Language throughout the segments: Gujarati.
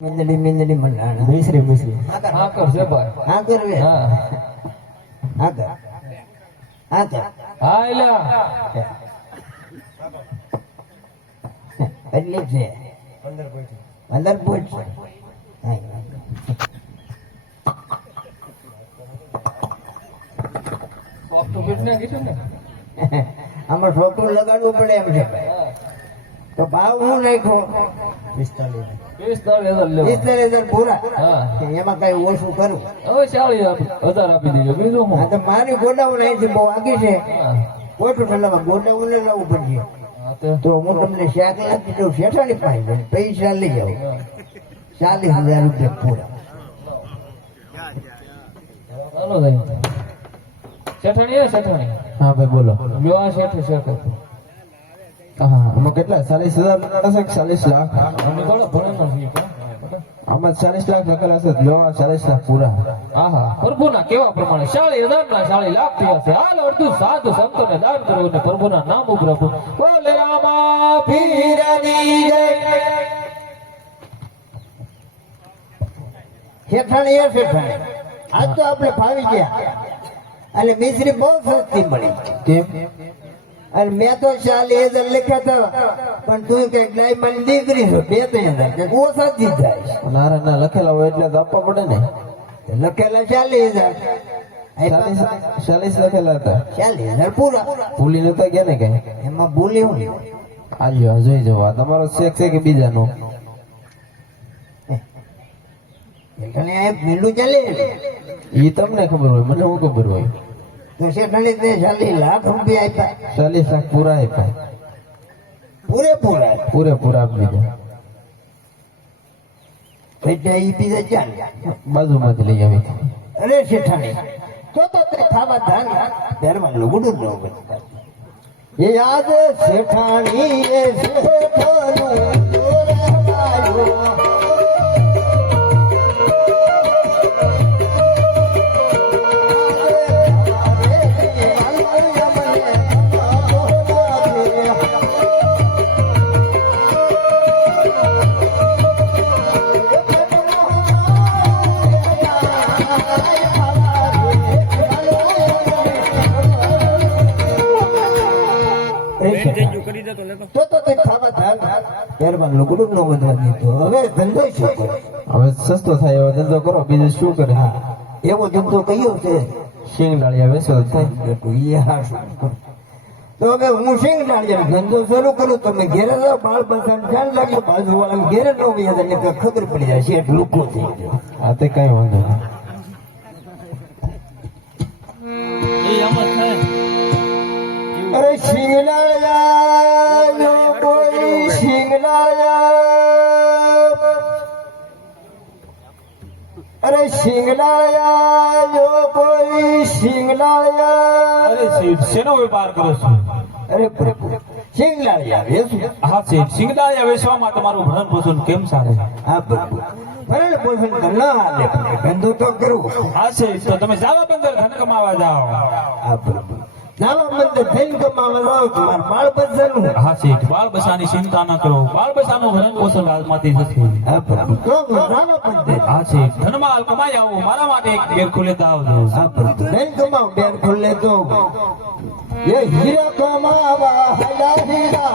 મીંદડી મીંદડી મંડાણા. મિશ્રી મિશ્રી. હા કરશે ભાઈ. હા કરવે હા. હા કર હા કર હા એલા. એટલી છે પંદર પોઈન્ટ છે. હા. સોફ્ટવેર ને કીધું ને. આમાં છોકરું લગાડવું પડે એમ છે. ભાઈ તો ભાવ હું નાખો પિસ્તાલીસ પિસ્તાલીસ હજાર પૂરા. એમાં કઈ ઓછું કરું? હવે ચાલીસ હજાર આપી દેજો. બીજું હું તો મારી ગોડાઉન અહીંથી બહુ આગી છે. ગોડાઉન લાવવું પડશે. તો? તો હું તમને શાક લાગી દઉં શેઠાણી પાસે પૈસા લઈ જાઉં. ચાલીસ હજાર રૂપિયા પૂરા. ચાલો ભાઈ. શેઠાણી હે હા ભાઈ બોલો. આ શેઠ શેઠ આમાં કેટલા? ચાલીસ હજાર બનાડા છે ચાલીસ લાખ? આમાં ચાલીસ લાખ લખેલા છે લો ચાલીસ લાખ પૂરા. આહા પ્રભુના કેવા પ્રમાણે? ચાલીસ હજાર ના ચાલીસ લાખ થયા છે. હાલ અડધું સાધુ સંતોને દાન કરવું ને પ્રભુના નામ પ્રભુ. બોલે રામા પીરની જય. શેઠાણી એ શેઠાણી આજ તો આપણે ફાવી ગયા. અને મિશ્રી બહુ સસ્તી મળી. કેમ? અને મેં તો ચાલીસ હજાર લખ્યા હતા. પણ તું કંઈક મારી દીકરી છો. બે ત્રણ હજાર કંઈક ઓછા જ જાય નારા ના લખેલા હોય એટલે તો આપવા પડે ને. લખેલા ચાલીસ હજાર ચાલીસ ચાલીસ લખેલા હતા. ચાલીસ હજાર પૂરા. ભૂલી નતા ગયા ને કઈ? એમાં ભૂલી હું આલ્યો જોઈ જવા તમારો શેખ છે કે બીજાનો? એ તમને ખબર હોય મને શું ખબર હોય? તો શેઠાણી તે લાખ રૂપિયા આપ્યા. ચાલીસ લાખ પૂરા આપ્યા. પૂરેપૂરા. પૂરેપૂરા આપી દીધા. એટલે ઈ બીજા ચાલ. બાજુમાંથી લઈ આવી. અરે શેઠાણી તો તો તે ખાવા ધાન પહેરવા લુગડું ન હોય એ યાદ શેઠાણી એ શેઠાનું પહેરવા લુગડું ન વધવા દીધું હવે ધંધો શું કરો? હવે સસ્તો થાય એવો ધંધો કરો બીજું શું કરે? એવો ધંધો કયો છે? શિંગ ડાળિયા વેસો થાય એ હાશું. તો હવે હું શિંગ ડાળિયા ધંધો શરૂ કરું તમે ઘેરે રહો બાળ બસાન ધ્યાન રાખજો. બાજુ વાળા ઘેરે ન હોય એટલે ખબર પડી જાય શેઠ લુકો થઈ ગયો. આ તે કઈ વાંધો નહીં. અરે શિંગડાળિયા! નો કોઈ શિંગડાળિયા અરે શિંગડાળિયા જો કોઈ શિંગડાળિયા અરે શિવ શેનો વેપાર કરો છો? અરે પ્રભુ શિંગડાળિયા વેચું. હા શેઠ સિંગદાળિયા વેસવામાં તમારું ભરણ પોષણ કેમ સારે? હા પ્રભુ. ભરણ પોષણ તો ના હાલે ધંધો તો કરવો. હા શેઠ તો તમે જાવા બંદર ધન કમાવા જાઓ. હા પ્રભુ. નાવા મંદિર થઈને કમાવા જાઓ તો બાળ બચ્ચાનું હા શેઠ. બાળ બસાની ચિંતા ન કરો. બાળ બસાનું ભરણ પોષણ હાથમાંથી થશે. આ પ્રભુ. તો નાવા મંદિર હા શેઠ. ધનમાલ કમાઈ આવો. મારા માટે એક બેર ખુલે દાવ દો. આ પ્રભુ. નહીં કમાવ બેન ખુલ્લે તો એ હીરા કમાવા હલા હીરા.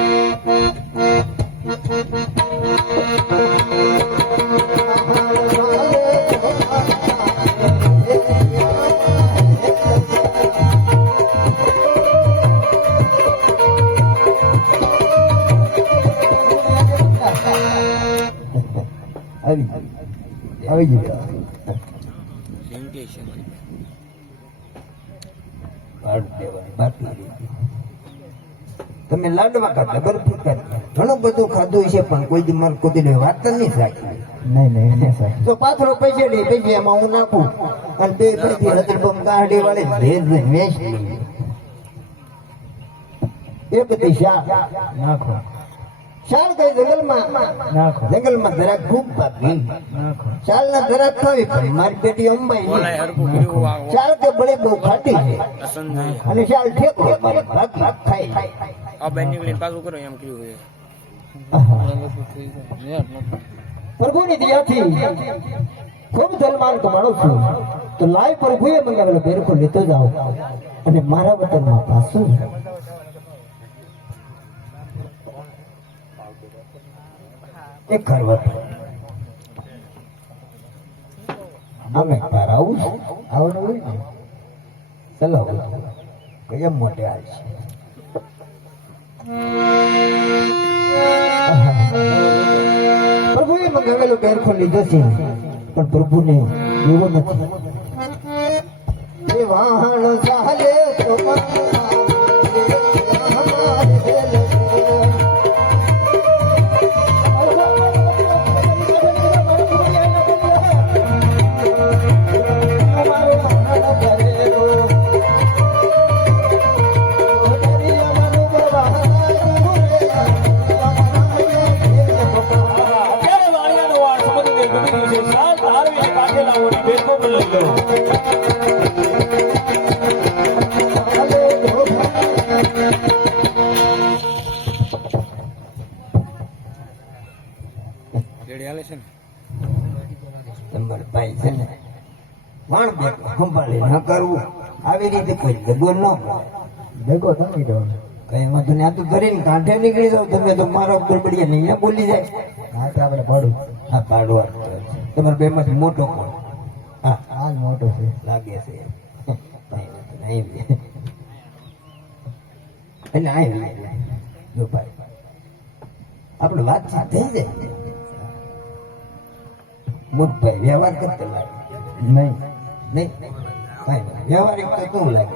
તમે લાડવા ખાતા બરફી ખાતા. ઘણું બધું ખાધું છે પણ કોઈ દી મન કોઈ દી વાત નહીં રાખી નહીં નહીં નહીં તો પાથરો પૈસે નહીં પૈસે એમાં હું નાખું. અને બે કાઢી વાળે ભેજ ને એક દિશા નાખો. શાલ ગઈ જંગલમાં જંગલમાં જરાક ખૂબ પાકી ચાલ ના જરાક ખાવી પડી મારી પેટી અંબાઈ ચાલ કે બળે બહુ ખાટી છે. અને ચાલ ઠેકો મારી ભાગ ભાગ ખાઈ પ્રભુની દયાથી ખૂબ ધનમાન કમાણું છું. તો લાય પ્રભુએ મને બેરકો લેતો જાઓ. અને મારા વતનમાં પાછું એક ખરવત અમે પારાવું છું? આવડું હોય ને? ચલાવો કયા મોટે છે. પ્રભુએ મંગાવેલો બેરખો લીધો છે, પણ પ્રભુને એવો નથી. ન કરવું. આવી રીતે કોઈ ગગો ન. ભેગો તમે દો કઈ વાંધો નહીં. આ તો ધરીને કાંઠે નીકળી જાવ તમે તો મારો બળબડિયા નહીં બોલી જાય. હા તો આપણે પાડું હા પાડવા તમારો બે માંથી મોટો કોણ? હા. હાલ મોટો છે. લાગે છે. એટલે અહીં જો ભાઈ. આપણે વાત થઈ જાય. મોટભાઈ વ્યવહાર કરતા નહીં. નહીં. વ્યવહારિક તો શું લાગે.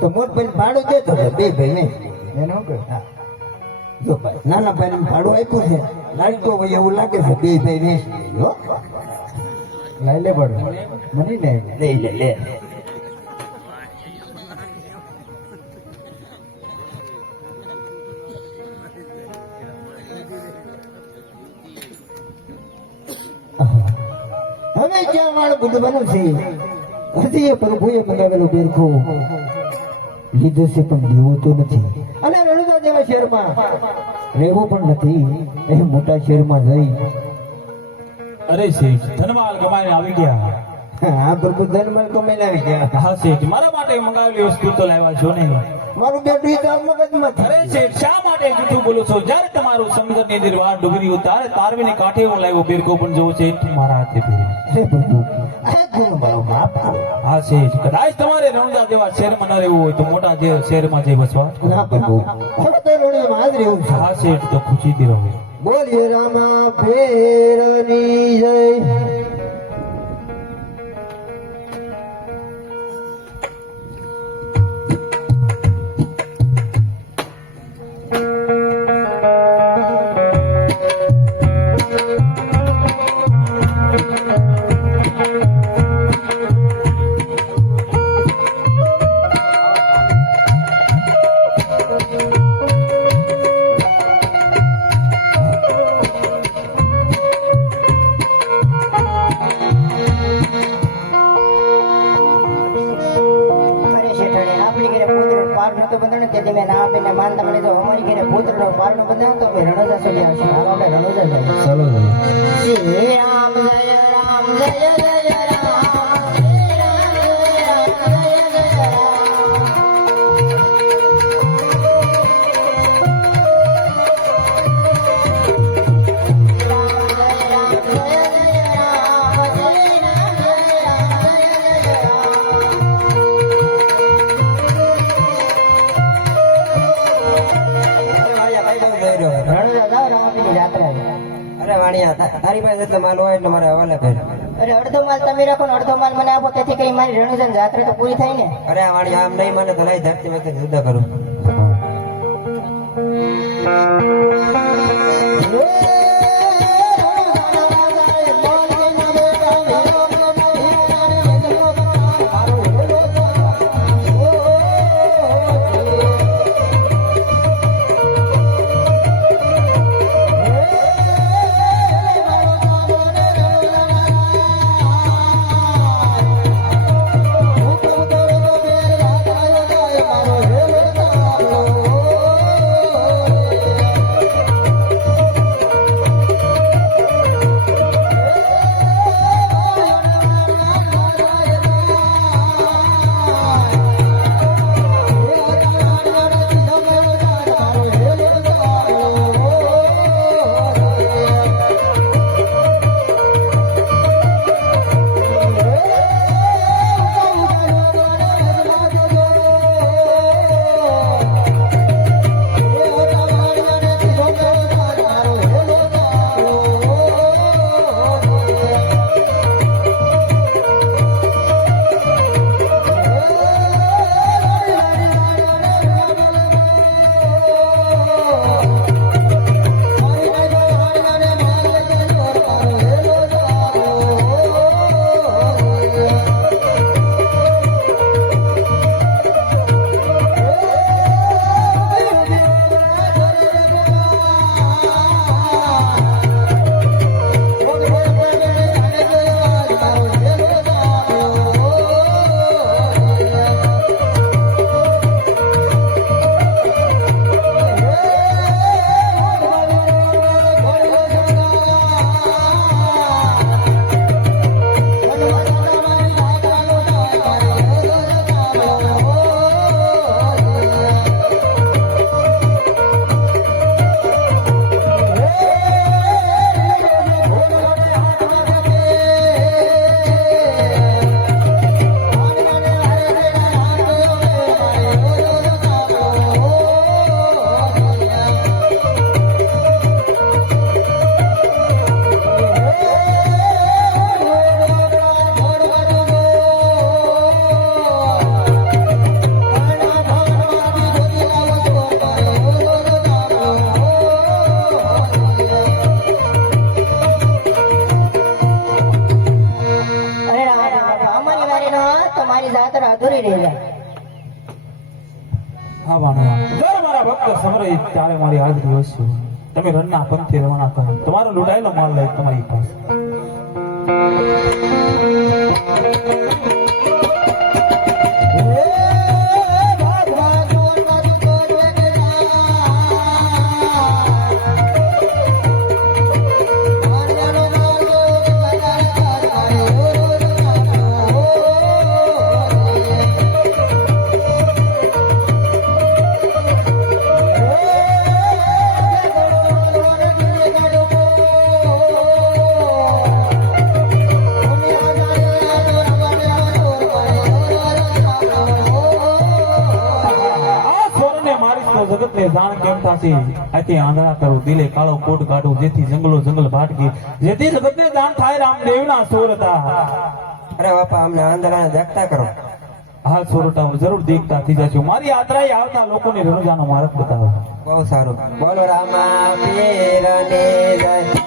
તો મોટભાઈ ભાડું દેતો હતો બે ભાઈ નહીં. એનો જો ભાઈ નાના ભાઈ ભાડું આપ્યું છે લાડતો હોય એવું લાગે છે બે ભાઈ વેચી હો. લઈ લે પડું મને નહીં લઈ લે. લે હવે ક્યાં મારું બુદ્ધ બનવું છે? હજી એ પ્રભુએ મંગાવેલો બેરખો. લીધો છે પણ લેવો તો નથી. અને રણુદા જેવા શહેરમાં રહેવું પણ નથી. એ મોટા શહેરમાં જઈ અરે શેઠ ધનમાલ કમાઈને આવી ગયા. આ પ્રભુ ધનમાલ કમાઈને આવી ગયા. હા શેઠ મારા માટે મંગાવેલી વસ્તુ તો લાવ્યા છો નહીં મારું બેટું તો મગજમાં ધરે છે. શા માટે જૂઠું બોલો છો? જ્યારે તમારું સમુદ્રની અંદર વાર ડૂબી ત્યારે તારવીને કાંઠે હું લાવ્યો. બેરકો પણ જોવો છે મારા હાથે હે ગુણ મારો માફ કરો હા શેઠ કદાચ તમારે રણુદા જેવા શહેરમાં ન રહેવું હોય તો મોટા જે શહેરમાં જઈ વસવા ના પ્રભુ તો રણિયામાં જ રહેવું છે. હા શેઠ તો ખુશીથી રહો બોલીએ રામા ભેરની જય. ચાલો રામ જય રામ જય જય રામ. તારી પાસે એટલે માલ હોય એટલે મારે હવાલે અરે અડધો માલ તમે રાખો ને અડધો માલ મને આપો તેથી કરી મારી રણુજન જાત્રા તો પૂરી થાય ને. અરે આ વાણિયા આમ નહીં મને તો લઈ ધરતી વખતે જુદા કરું. મારી દાતર અધૂરી રહી જાય હા જ્યારે મારા ભક્ત સમરે ત્યારે મારી હાજરી હશે. તમે રણના પંથે રવાના કરો તમારો લૂંટાયેલો માલ લઈ તમારી પાસે. જાણ આતે આંધળા કરું દિલે કાળો કોટ કાઢું જેથી જંગલો જંગલ ભાટકી. જેથી જગતને જાણ થાય રામદેવના સોર અરે બાપા અમને આંધળાને દેખતા કરો. હા સોરટા હું જરૂર દેખતા થઈ જશું. મારી યાત્રા આવતા લોકોને રણુજાનો માર્ગ બતાવો. બહુ સારું. બોલો રામા પીરને જય.